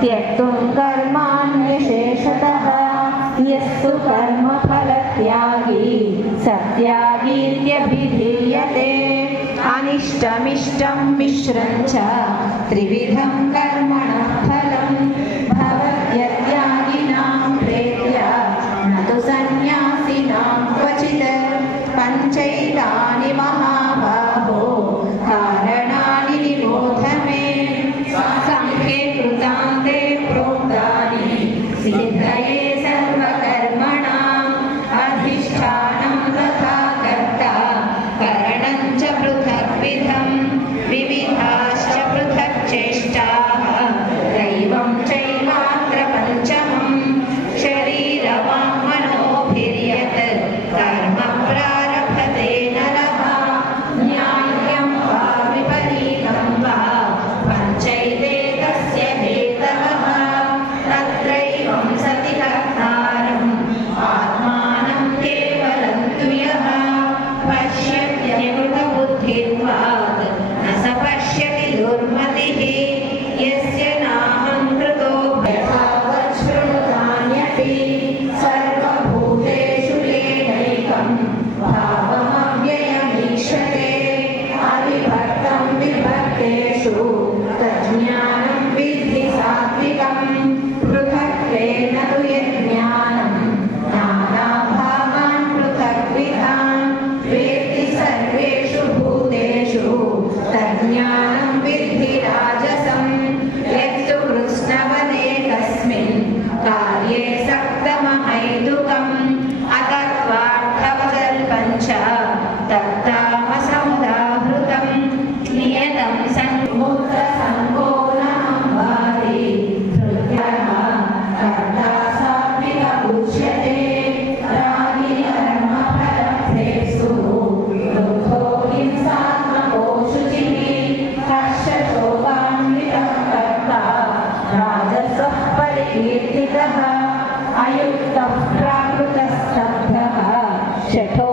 त्यक्तुं कर्माण्यशेषतः यस्तु कर्मफलत्यागी सत्यागीत्यभिधीयते। अनिष्टमिष्टं मिश्रं च त्रिविधं कर्मणः फलं भवत्यत्यागिनां प्रेत्य न तु सन्न्यासिनां क्वचित्। पञ्चैतानि महाबाहो कारणानि निबोध मे सांख्ये कृतान्ते प्रोक्तानि सिद्धये सर्वकर्मणाम्। अधिष्ठानं तथा कर्ता करणं च पृथग्विधं विविधाश्च पृथक् चेष्टाः दैवं चैवात्र पञ्चमम्। शरीरवाङ्मनोभिर्यत् कर्म प्रारभते नरः न्याय्यं वा विपरीतं वा पञ्चैते तस्य हेतवः। तत्रैवं सति कर्तारम् आत्मानं केवलं तु यः पश्यत्यकृतबुद्धित्वात् न स पश्यति दुर्मतिः। यस्य नाहङ्कृतो शृणुतान्यपि सर्वभूतेषु येनैकं भावमव्ययमीक्षते। अविभक्तं विभक्तेषु तज्ज्ञानं विद्धि सात्विकं। पृथक्त्वेन तु यज्ज्ञानं नानाभावान् पृथग्विधान् वेत्ति सर्वेषु भूतेषु तज्ज्ञानं विद्धि राजसं। यत्तु कृष्णवदे कस्मिन् कार्ये सक्तमहैतुकम् अतत्त्वार्थवदल्पं च तत्तामसमुदाहृतं। नियतं सन्मुक्तसङ्गो नाहं वादि धृत्यः कर्ता सात्विक उच्यते। रागी कर्मफलप्रेषु क्रुद्धो हिंसात्मको शुचिः। हर्षशोकान्वितः कर्ता राजसः परिकीर्तितः। अयुक्तः प्राकृतस्तब्धः शठो